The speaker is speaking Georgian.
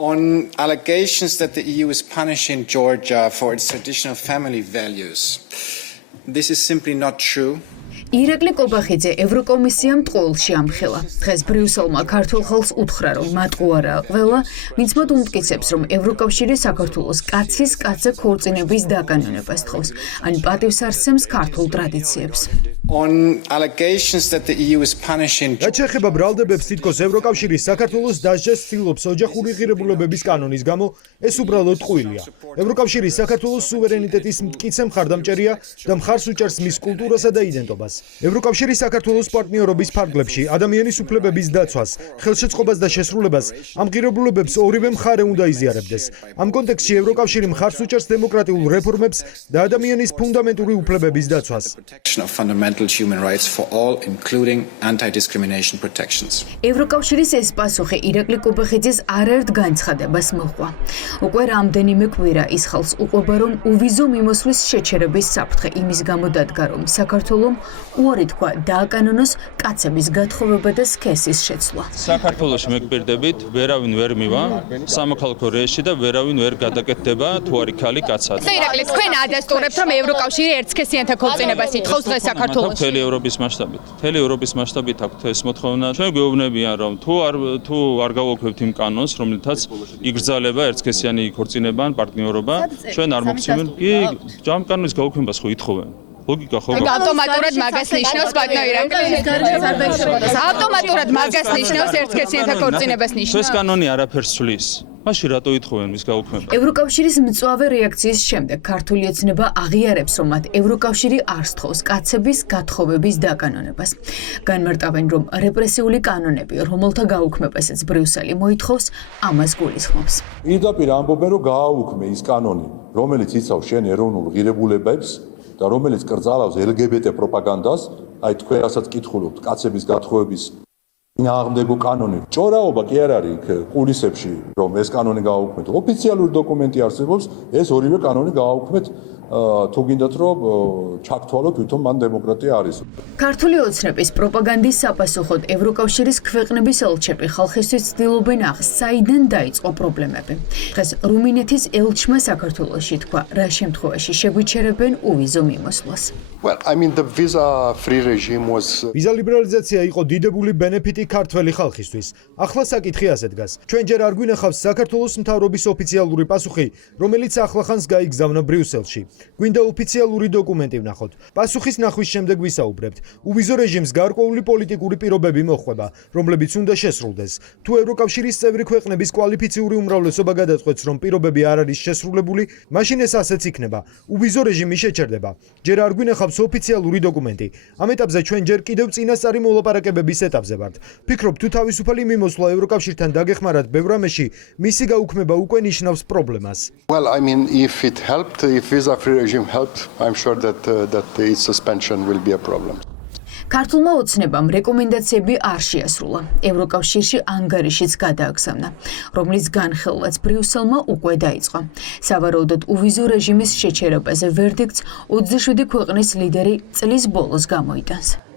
On allegations that the EU is punishing Georgia for its traditional family values, this is simply not true. ირაკლი კობახიძე ევროკომისიამ ტყუილში ამხილა. დღეს ბრიუსელმა ქართულ ხალხს უთხრა, რომ მათყუ არაა ყველა, ვინც მათ უმტკიცებს, რომ ევროკავშირი საქართველოს კაცის კაცზე ქორწინების დაკანონებას თხოვს, ან პატივს არსემს ქართულ ტრადიციებს. On allegations that the EU is punishing რაც შეეხება ბრალდებებს, თითქოს ევროკავშირი საქართველოს დასჯას ცდილობს ოჯახური ღირებულებების კანონის გამო, ეს უბრალოდ ტყუილია. ევროკავშირი საქართველოს სუვერენიტეტის მტკიცე მხარდამჭერია და მხარს უჭერს მის კულტურასა და იდენტობას. ევროკავშირი საქართველოს პარტნიორობის ფარგლებში ადამიანის უფლებების დაცვას, ხელშეწყობას და შესრულებას ამ ღირებულებებს ორივე მხარე უნდა იზიარებდეს. ამ კონტექსტში ევროკავშირი მხარს უჭერს დემოკრატიულ რეფორმებს და ადამიანის ფუნდამენტური უფლებების დაცვას. Human rights for all, including anti-discrimination protections. ევროკავშირის ეს პასუხი ირაკლი კობახიძის არაერთ განცხადებას მოჰყვა. უკვე რამდენიმე კვირა ის ხალხს უყვება, რომ უვიზო მიმოსვლის შეჩერების საფრთხე იმის გამო დადგა, რომ საქართველომ უარი თქვა დააკანონოს კაცების გათხოვება და სქესის შეცვლა. საქართველოში მეგბირდებით, ვერავინ ვერ მივა სამოქალაქო რეესში და ვერავინ ვერ გადაკეთდება თუ არის ქალი კაცად. ირაკლი, თქვენ ადასტურებთ, რომ ევროკავშირი ერთსქესიანთა ქორწინებას ითხოვს დღეს საქართველოში. მთელი ევროპის მასშტაბით აქვს ეს მოთხოვნა. ჩვენ გვეუბნებიან, რომ თუ არ გავაქვთ იმ კანონს, რომელთაც იგრძალება ერთსქესიანი ქორწინება ან პარტნიორობა, ჩვენ არ მოგცემენ. კი, ამ კანონის გაუქმებას ხო ითხოვენ. ლოგიკა ხო გაქვს. ავტომატურად მაგას ნიშნავს ბატონო ირაკლი. ავტომატურად მაგას ნიშნავს ერთსქესიანთა ქორწინებას ნიშნავს. ეს კანონი არაფერს ცვლის. მაშინ რატო ითხოვენ მის გაუქმებას? ევროკავშირის მწვავე რეაქციის შემდეგ ქართული ოცნება აღიარებს, რომ მათ ევროკავშირი არ სთხოვს კაცების გათხოვების დაკანონებას. განმარტავენ, რომ რეპრესიული კანონები, რომელთა გაუქმებასაც ბრიუსელი მოითხოვს, ამას გულისხმობს. პირდაპირ ამბობენ, რომ გააუქმე ის კანონი, რომელიც იცავს შენ ეროვნულ ღირებულებებს და რომელიც კრძალავს LGBT პროპაგანდას, აი თქვენ რასაც კითხულობთ კაცების გათხოვების წინააღმდეგო კანონი. ჭორაობა კი არ არის კულისებში, რომ ეს კანონი გააუქმეთ. ოფიციალური დოკუმენტი არსებობს, ეს ორივე კანონი გააუქმეთ, თუ გინდათ რომ ჩაგთვალოთ ვითომ მან დემოკრატია არის. ქართული ოცნების პროპაგანდის საპასუხოდ ევროკავშირის ქვეყნების ელჩები ხალხისთვის ცდილობენ ახს, საიდან დაიწყო პრობლემები. დღეს რუმინეთის ელჩმა საქართველოში თქვა, რა შემთხვევაში შეგვიჩერებენ უვიზო მიმოსვლას. Well, I mean the visa-free regime was ვიზა ლიბერალიზაცია იყო დიდებული ბენეფიტი ქართველი ხალხისთვის. ახლა საკითხი ასე დგას. ჩვენ ჯერ არ გვინახავს საქართველოს მთავრობის ოფიციალური პასუხი, რომელიც ახლახანს გაიგზავნა ბრიუსელში. გვინდა ოფიციალური დოკუმენტი ვნახოთ. პასუხის ნახვის შემდეგ ვისაუბრებთ. უვიზო რეჟიმს გარკვეული პოლიტიკური პირობები მოჰყვება, რომლებიც უნდა შესრულდეს. თუ ევროკავშირის წევრი ქვეყნების კვალიფიციური უმრავლესობა გადაწყვეტს, რომ პირობები არ არის შესრულებული, მაშინ ეს ასეც იქნება. უვიზო რეჟიმი შეჩერდება. ჯერ არ გვინახავს ოფიციალური დოკუმენტი. ამ ეტაპზე ჩვენ ჯერ კიდევ წინასწარი მოლაპარაკებების ეტაპზე ვართ. ფიქრობ, თუ თავისუფალი მიმოსვლა ევროკავშირთან დაგეხმარათ ბევრ რამეში, მისი გაუქმება უკვე ნიშნავს პრობლემას. Well, I mean, if it helped, if visa-free regime helped, I'm sure that its suspension will be a problem. ქართულმა ოცნებამ რეკომენდაციები არ შეასრულა. ევროკავშირში ანგარიშიც გადააგზავნა, რომლის განხილვაც ბრიუსელმა უკვე დაიწყო. სავარაუდოდ უვიზო რეჟიმის შეჩერებაზე ვერდიქტს 27 ქვეყნის ლიდერი წლის ბოლოს გამოიტანს.